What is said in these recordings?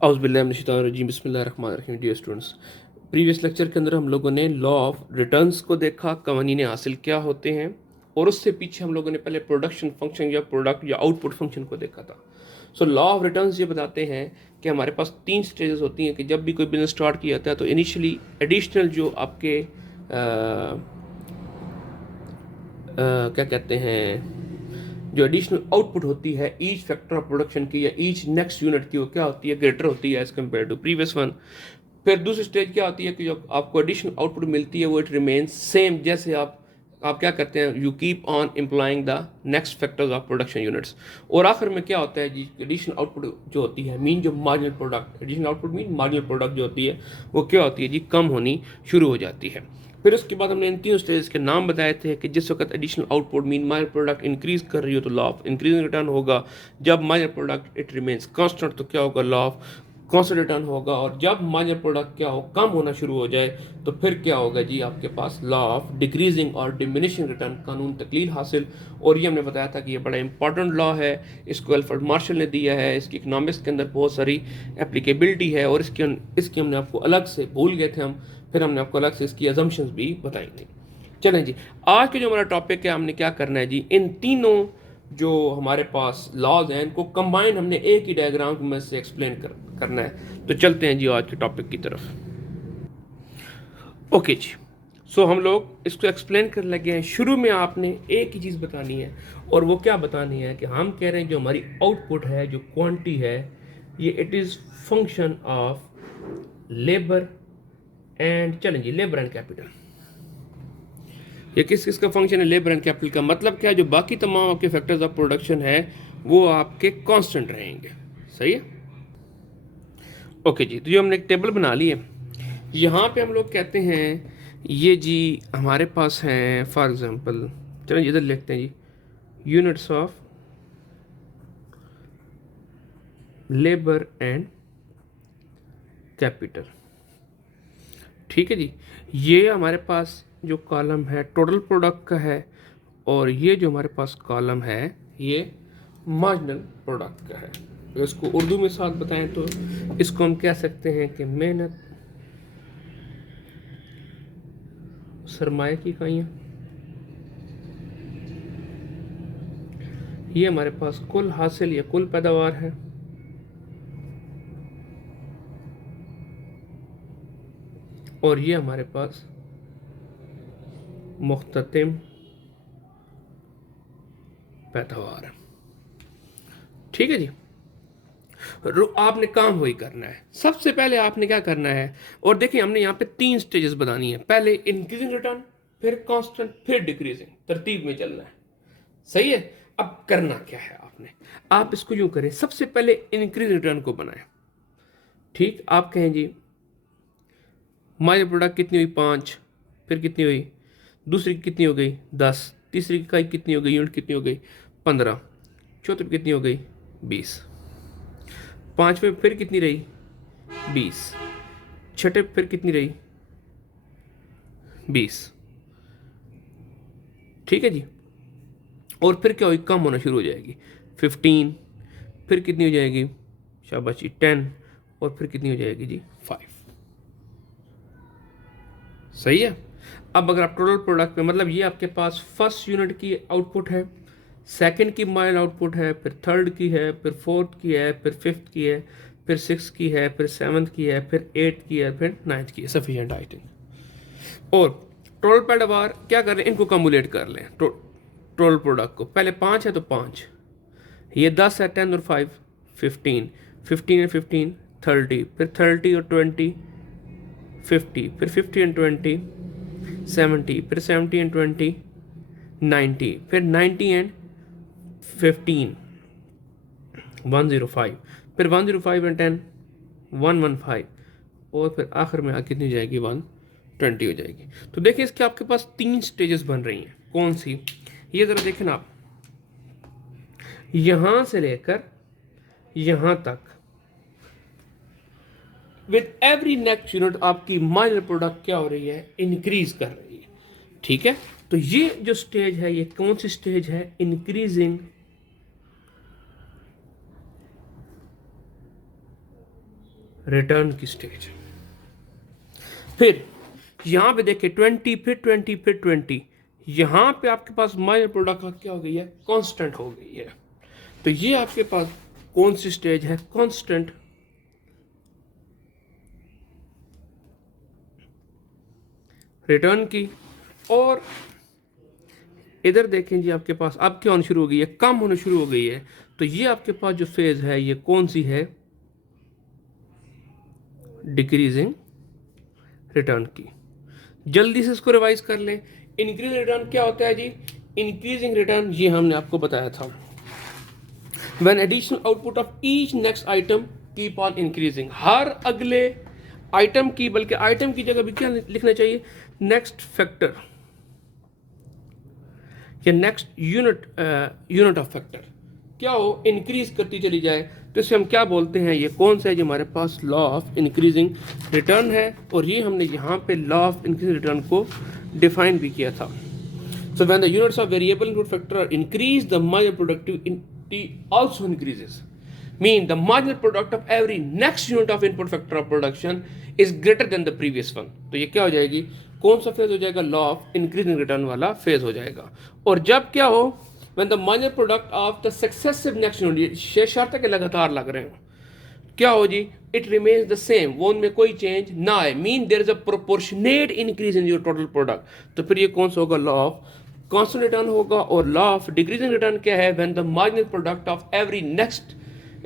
औज़ुबिल्लाहिमिनश्शैतानिर्रजीम बिस्मिल्लाहिर्रहमानिर्रहीम। Dear students, previous lecture के अंदर हम लोगों ने लॉ ऑफ रिटर्न्स को देखा, कवानीन हासिल क्या होते हैं, और उससे पीछे हम लोगों ने पहले प्रोडक्शन फंक्शन या प्रोडक्ट या आउटपुट फंक्शन को देखा था। सो लॉ ऑफ रिटर्न्स ये बताते हैं कि हमारे पास तीन स्टेजेस होती हैं कि जब भी कोई बिजनेस स्टार्ट किया जाता है तो इनिशियली एडिशनल जो आपके क्या कहते हैं, जो एडिशनल आउटपुट होती है ईच फैक्टर ऑफ प्रोडक्शन की या ईच नेक्स्ट यूनिट की, वो क्या होती है, ग्रेटर होती है as compare to previous one. फिर दूसरी स्टेज क्या होती है कि जो आपको एडिशनल आउटपुट मिलती है वो इट रिमेन्स सेम, जैसे आप क्या करते हैं, you keep on implying the next factors of production units. और आखिर में क्या होता है जी, एडिशनल आउटपुट जो होती है मीन जो marginal product, additional output mean marginal product जो होती है वो क्या होती है जी, कम होनी शुरू हो जाती है। फिर उसके बाद हमने इन तीनों स्टेज के नाम बताए थे कि जिस वक्त additional output mean marginal product increase कर रही हो तो लॉ ऑफ इंक्रीजिंग रिटर्न होगा। जब marginal product it remains constant तो क्या होगा, लॉ ऑफ कांस्टेंट रिटर्न होगा। और जब मार्जिनल प्रोडक्ट क्या हो, कम होना शुरू हो जाए तो फिर क्या होगा जी, आपके पास लॉ ऑफ डिक्रीजिंग और डिमिनिशिंग रिटर्न, कानून तकलील हासिल। और ये हमने बताया था कि ये बड़ा इंपॉर्टेंट लॉ है, इसको अल्फ्रेड मार्शल ने दिया है, इसकी इकोनॉमिक्स के अंदर बहुत सारी एप्लीकेबिलिटी है, और इसकी हमने आपको अलग से भूल गए थे हम, फिर हमने आपको अलग से इसकी अजम्पशंस भी बताई थी। चलें जी, आज के जो हमारा टॉपिक है, हमने क्या करना है जी, इन तीनों जो हमारे पास लॉज हैं इनको कंबाइन हमने एक ही डायग्राम में से एक्सप्लेन करना है। तो चलते हैं जी आज के टॉपिक की तरफ। ओके जी, सो हम लोग इसको एक्सप्लेन करने लगे हैं। शुरू में आपने एक ही चीज़ बतानी है, और वो क्या बतानी है कि हम कह रहे हैं जो हमारी आउटपुट है, जो क्वांटिटी है, ये it is function of labour and, चलें जी, लेबर एंड कैपिटल। ये किस किस का फंक्शन है, लेबर एंड कैपिटल का। मतलब क्या है, जो बाकी तमाम आपके फैक्टर्स ऑफ प्रोडक्शन है वो आपके कांस्टेंट रहेंगे। सही है, ओके जी। तो जो हमने एक टेबल बना ली है, यहाँ पे हम लोग कहते हैं ये जी हमारे पास हैं, फॉर एग्जांपल चलो इधर लिखते हैं जी, units of labour and capital. ठीक है जी, ये हमारे पास जो कॉलम है टोटल प्रोडक्ट का है, और ये जो हमारे पास कॉलम है ये मार्जिनल प्रोडक्ट का है। तो इसको उर्दू में साथ बताएं तो इसको हम कह सकते हैं कि मेहनत सरमाए की इकाइयाँ। ये हमारे पास कुल हासिल या कुल पैदावार है, और ये हमारे पास मुख्ततिम पैदावार है। ठीक है जी, आपने काम वही करना है। सबसे पहले आपने क्या करना है, और देखिए हमने यहाँ पे तीन स्टेजेस बतानी है, पहले इंक्रीजिंग रिटर्न, फिर कांस्टेंट, फिर डिक्रीजिंग, तरतीब में चलना है। सही है। अब करना क्या है आपने, आप इसको यूं करें, सबसे पहले इंक्रीज रिटर्न को बनाएं। ठीक, आप कहें जी हमारी प्रोडक्ट कितनी हुई, 5, फिर कितनी हुई, दूसरी कितनी हो गई, 10, तीसरी इकाई कितनी हो गई, यूनिट कितनी हो गई, 15, चौथी कितनी हो गई, 20, पांचवें फिर कितनी रही, 20, छठे फिर कितनी रही, 20। ठीक है जी, और फिर क्या होगी, कम होना शुरू हो जाएगी, 15, फिर कितनी हो जाएगी, शाबाश जी, 10, और फिर कितनी हो जाएगी जी, 5। सही है। अब अगर आप टोटल प्रोडक्ट में, मतलब ये आपके पास फर्स्ट यूनिट की आउटपुट है, सेकंड की माइल आउटपुट है, फिर थर्ड की है, फिर फोर्थ की है, फिर फिफ्थ की है, फिर सिक्स की है, फिर सेवन्थ की है, फिर एट्थ की है, फिर नाइन्थ की है। Sufficient I think. और टोटल पैदावार क्या कर रहे हैं, इनको कम्युलेट कर लें। टोटल प्रोडक्ट को पहले 5 है तो 5, ये 10 है, 10 और 5 15, 15 और 15 30, फिर 30 और 20 50, फिर 50 एंड 20 70, फिर 70 एंड 20 90, फिर 90 एंड 15 105, फिर 105 एंड 10 115, और फिर आखिर में कितनी हो जाएगी, 120 हो जाएगी। तो देखिए इसके आपके पास तीन स्टेजेस बन रही हैं। कौन सी, ये ज़रा देखें ना आप, यहाँ से लेकर यहाँ तक विद एवरी नेक्स्ट यूनिट आपकी माइनर प्रोडक्ट क्या हो रही है, इंक्रीज कर रही है। ठीक है, तो ये जो स्टेज है, ये कौन सी स्टेज है, रिटर्न की स्टेज। फिर यहाँ पे देखिए 20, फिर 20, फिर 20, यहाँ पे आपके पास माइनर प्रोडक्ट का क्या हो गई है, कांस्टेंट हो गई है। तो ये आपके पास कौन सी स्टेज है, कांस्टेंट रिटर्न की। और इधर देखें जी, आपके पास अब क्या होना शुरू हो गई है, कम होना शुरू हो गई है। तो ये आपके पास जो फेज है ये कौन सी है, डिक्रीजिंग रिटर्न की। जल्दी से इसको रिवाइज कर लें। इंक्रीजिंग रिटर्न क्या होता है जी, इंक्रीजिंग रिटर्न ये हमने आपको बताया था, when additional output of each next item keep on increasing, हर अगले आइटम की, बल्कि आइटम की जगह भी क्या लिखना चाहिए, नेक्स्ट फैक्टर या नेक्स्ट यूनिट ऑफ फैक्टर क्या हो, इंक्रीज करती चली जाए। तो इसे हम क्या बोलते हैं, ये कौन सा है जो हमारे पास लॉ ऑफ इंक्रीजिंग रिटर्न है। और ये हमने यहाँ पे लॉ ऑफ इंक्रीजिंग रिटर्न को डिफाइन भी किया था। So when the units of variable input factor are increase, the marginal productivity also increases, mean the marginal product of every next unit of input factor of production is greater than the previous one। तो ये क्या हो जाएगी, कौन सा phase हो जाएगा, law of increasing return वाला फेज हो जाएगा। और जब क्या हो, when the marginal product of the successive next unit, ये शर्त के लगातार लग रहे हो, क्या हो जी, इट रिमेन्स द सेम, वो उनमें कोई चेंज ना आए, mean there is a proportionate increase in your total product. तो फिर ये कौन सा होगा, लॉ ऑफ कांस्टेंट रिटर्न होगा। और लॉ ऑफ डिक्रीजिंग रिटर्न क्या है, when the marginal product of every next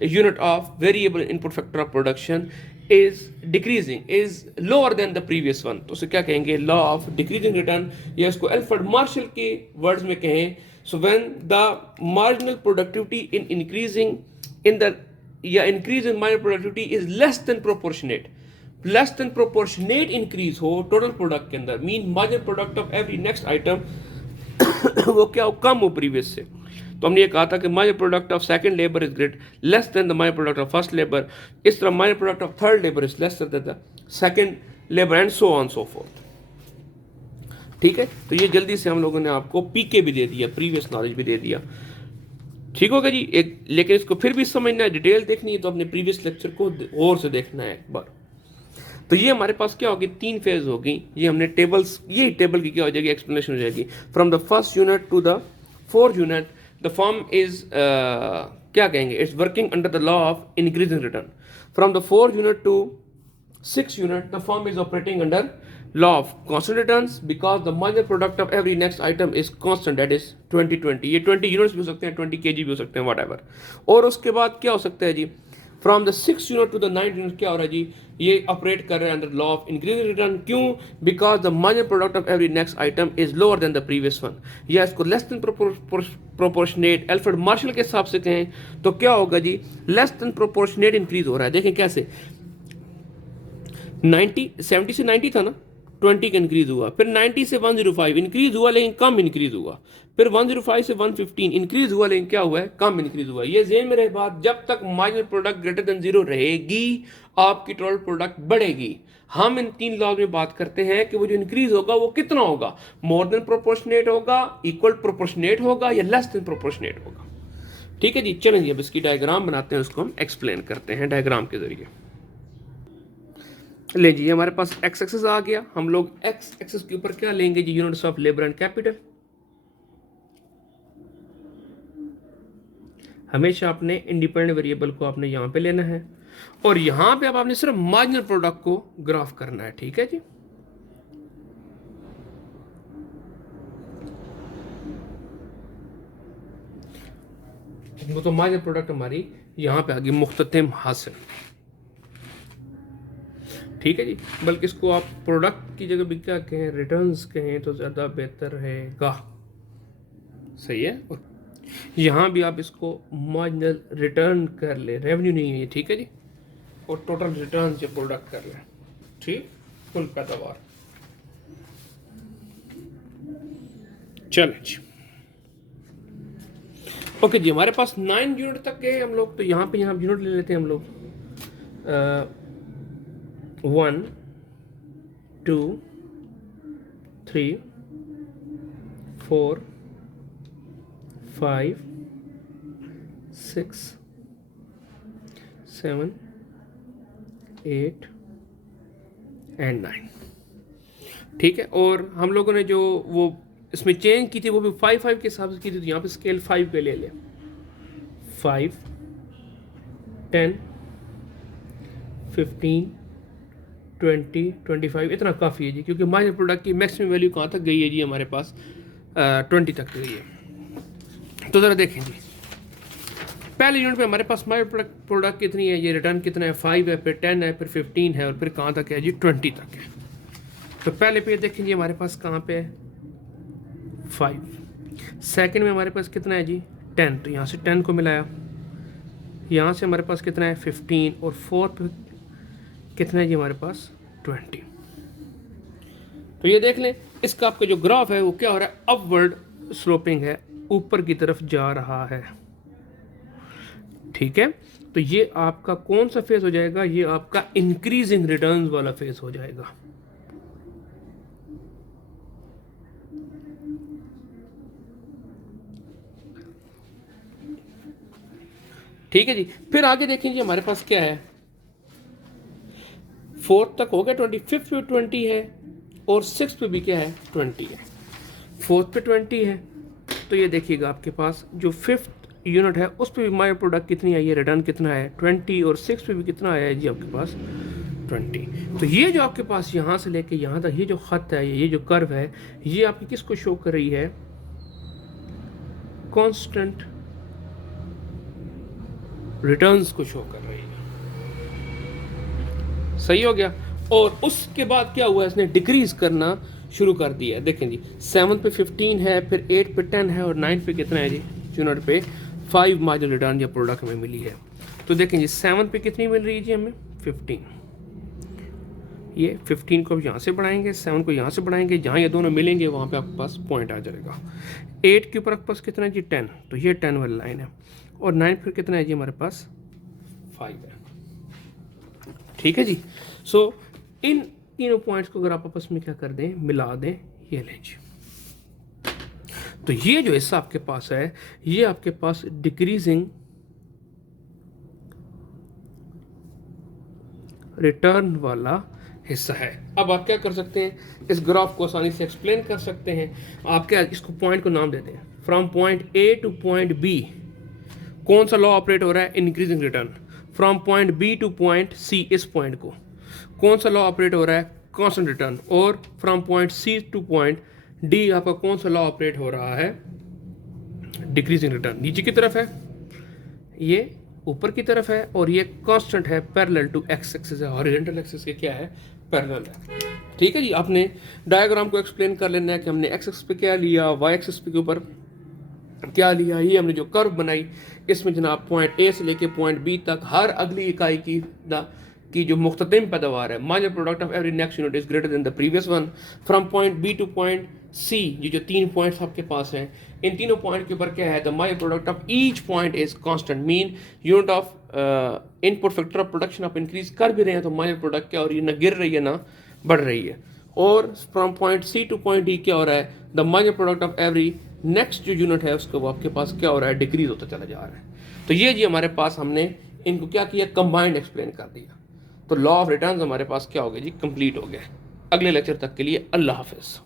unit of variable input factor of production is decreasing, is lower than the previous one। तो उसे क्या कहेंगे, law of decreasing return, या इसको एल्फ्रेड मार्शल के words में कहें, so when the marginal productivity in increasing in the या increase in marginal productivity is less than proportionate increase हो total product के अंदर, mean marginal product of every next item वो क्या हो, कम हो प्रीवियस से। तो हमने ये कहा था कि minor product of second labour is great less than the minor product of first labour, इस तरह minor product of third labour is less than the second labour, and so on so fourth. ठीक है, तो ये जल्दी से हम लोगों ने आपको पीके भी दे दिया, प्रीवियस नॉलेज भी दे दिया। ठीक होगा जी, एक लेकिन इसको फिर भी समझना है, डिटेल देखनी है तो अपने प्रीवियस लेक्चर को और से देखना है एक बार। तो ये हमारे पास क्या होगी, तीन फेज होगी। ये हमने टेबल्स, ये टेबल की क्या हो जाएगी, एक्सप्लेनेशन हो जाएगी। From the first unit to the fourth unit the form is क्या कहेंगे, it's working under the law of increasing return. From the fourth unit to six unit the form is operating under law of constant returns, because the marginal product of every next item is constant, that is 2020। ये 20 units भी हो सकते हैं, 20 kg भी हो सकते हैं, what ever. और उसके बाद क्या हो सकता है जी, from the six unit to the ninth unit क्या हो रहा है जी, ये ऑपरेट कर रहे हैं under law of increasing return. क्यों, because the marginal product of every next item is lower than the previous one, या इसको less than proportionate Alfred Marshall के हिसाब से कहें तो क्या होगा जी, लेस देन प्रोपोर्शनेट इंक्रीज हो रहा है। देखें कैसे, 70 से 90 था ना, 20 का इंक्रीज हुआ, फिर 90 से 105 इंक्रीज हुआ लेकिन कम इंक्रीज हुआ, फिर 105 से 115 इंक्रीज हुआ लेकिन क्या हुआ है, कम इंक्रीज हुआ। ये ज़हन में रहे बात, जब तक marginal product greater than zero रहेगी आपकी टोटल प्रोडक्ट बढ़ेगी। हम इन तीन लॉज में बात करते हैं कि वो जो इंक्रीज होगा वो कितना होगा, मोर देन प्रोपोर्शनेट होगा, इक्वल प्रोपोर्शनेट होगा, या लेस देन प्रोपोर्शनेट होगा। ठीक है जी, चलेंगे अब इसकी डायग्राम बनाते हैं, उसको हम एक्सप्लेन करते हैं डायग्राम के जरिए। ले जी, हमारे पास एक्स एक्सेस आ गया, हम लोग एक्स एक्सेस के ऊपर क्या लेंगे जी, units of labour and capital. हमेशा अपने इंडिपेंडेंट वेरिएबल को आपने यहाँ पे लेना है, और यहाँ पे अब आपने सिर्फ मार्जिनल प्रोडक्ट को ग्राफ करना है। ठीक है जी, तो मार्जिनल प्रोडक्ट हमारी यहाँ पे आ गई, मुख्ततिम हासिल। ठीक है जी, बल्कि इसको आप प्रोडक्ट की जगह भी क्या कहें, रिटर्न्स कहें तो ज़्यादा बेहतर रहेगा। सही है, और यहाँ भी आप इसको मार्जिनल रिटर्न कर ले, रेवेन्यू नहीं है ये। ठीक है जी, और टोटल रिटर्न जो प्रोडक्ट कर लें, ठीक, कुल पैदावार। चलें जी, ओके जी, हमारे पास 9 यूनिट तक गए हम लोग, तो यहाँ पे यूनिट ले लेते हैं हम लोग। 1 2 3 4 5 6 7 8 एंड 9, ठीक है। और हम लोगों ने जो वो इसमें चेंज की थी वो भी 5 के हिसाब से की थी, तो यहाँ पे स्केल 5 पे ले लें, 5, 10, 15, 20, 25, इतना काफ़ी है जी, क्योंकि माइनर प्रोडक्ट की मैक्सिमम वैल्यू कहाँ तक गई है जी, हमारे पास 20 तक गई है। तो ज़रा देखें जी, पहले यूनिट में हमारे पास माइनर प्रोडक्ट कितनी है, ये रिटर्न कितना है, 5 है, फिर 10 है, फिर 15 है, और फिर कहाँ तक है जी, 20 तक है। तो पहले पे देखें जी हमारे पास कहाँ पे है, 5। सेकंड में हमारे पास कितना है जी, 10, तो यहाँ से 10 को मिलाया, यहाँ से हमारे पास कितना है 15, और फोर्थ पे कितना है जी हमारे पास 20। तो ये देख लें, इसका आपका जो ग्राफ है वो क्या हो रहा है, अपवर्ड स्लोपिंग है, ऊपर की तरफ जा रहा है, ठीक है। तो ये आपका कौन सा फेज हो जाएगा, ये आपका इंक्रीजिंग रिटर्न्स वाला फेज हो जाएगा। ठीक है जी। फिर आगे देखेंगे हमारे पास क्या है, 4 तक हो गया 20, 5th पे 20 है, और 6th पे भी क्या है 20 है, 4th पे 20 है। तो ये देखिएगा आपके पास जो 5th यूनिट है उस पे भी माइनर प्रोडक्ट कितनी आई है, रिटर्न कितना है 20, और 6th पे भी कितना आया है जी आपके पास 20। तो ये जो आपके पास यहाँ से लेके यहाँ तक ये जो खत है, ये जो कर्व है, ये आपकी किसको शो कर रही है, कांस्टेंट रिटर्न्स को शो कर रही है। सही हो गया। और उसके बाद क्या हुआ, इसने डिक्रीज करना शुरू कर दिया है। देखें जी, 7 पे 15 है, फिर 8 पे 10 है, और 9 पे कितना है जी, यूनिट पे 5 मार्जिनल रिटर्न या प्रोडक्ट हमें मिली है। तो देखें जी 7 पे कितनी मिल रही है जी हमें 15, ये 15 को यहाँ से बढ़ाएंगे, 7 को यहाँ से बढ़ाएंगे, जहाँ ये दोनों मिलेंगे वहाँ पे आपके पास पॉइंट आ जाएगा। 8 के ऊपर आपके पास कितना है जी 10, तो ये 10 वाली लाइन है, और 9 फिर कितना है जी हमारे पास 5 है, ठीक है जी। सो इन तीनों पॉइंट्स को अगर आप आपस में क्या कर दें, मिला दें, ये लें जी। तो ये जो हिस्सा आपके पास है, ये आपके पास डिक्रीजिंग रिटर्न वाला हिस्सा है। अब आप क्या कर सकते हैं, इस ग्राफ को आसानी से एक्सप्लेन कर सकते हैं। आप क्या इसको पॉइंट को नाम देते हैं, from point A to point B कौन सा लॉ ऑपरेट हो रहा है, increasing return. From point B to point C, इस पॉइंट को कौन सा लॉ ऑपरेट हो रहा है, कांस्टेंट रिटर्न। और from point C to point D आपका कौन सा लॉ ऑपरेट हो रहा है, डिक्रीजिंग रिटर्न। नीचे की तरफ है, ये ऊपर की तरफ है, और ये कांस्टेंट है, पैरेलल टू एक्स एक्सिस है, हॉरिजॉन्टल एक्सिस के क्या है, पैरेलल है, ठीक है जी। आपने डायग्राम को एक्सप्लेन कर लेना है कि हमने एक्स एक्सिस पे क्या लिया, वाई एक्सिस पे के ऊपर क्या लिया। ये हमने जो कर्व बनाई, इसमें जनाब पॉइंट ए से लेके पॉइंट बी तक हर अगली इकाई की जो मुख्ततिम पैदावार है, marginal product of every next unit is greater than the previous one. From point B to point C, ये जो 3 पॉइंट्स आपके पास हैं, इन तीनों पॉइंट के ऊपर क्या है, the marginal product of each point is constant, mean unit of input factor of production आप इंक्रीज कर भी रहे हैं तो मार्जिनल प्रोडक्ट क्या हो रही है, ना गिर रही है ना बढ़ रही है। और from point C to point D क्या हो रहा है, the marginal product of every next जो यूनिट है उसको आपके पास क्या हो रहा है, डिक्रीज होता चला जा रहा है। तो ये जी हमारे पास हमने इनको क्या किया, कंबाइंड एक्सप्लेन कर दिया। तो लॉ ऑफ रिटर्न्स हमारे पास क्या हो गया जी, कंप्लीट हो गया। अगले लेक्चर तक के लिए अल्लाह हाफिज़।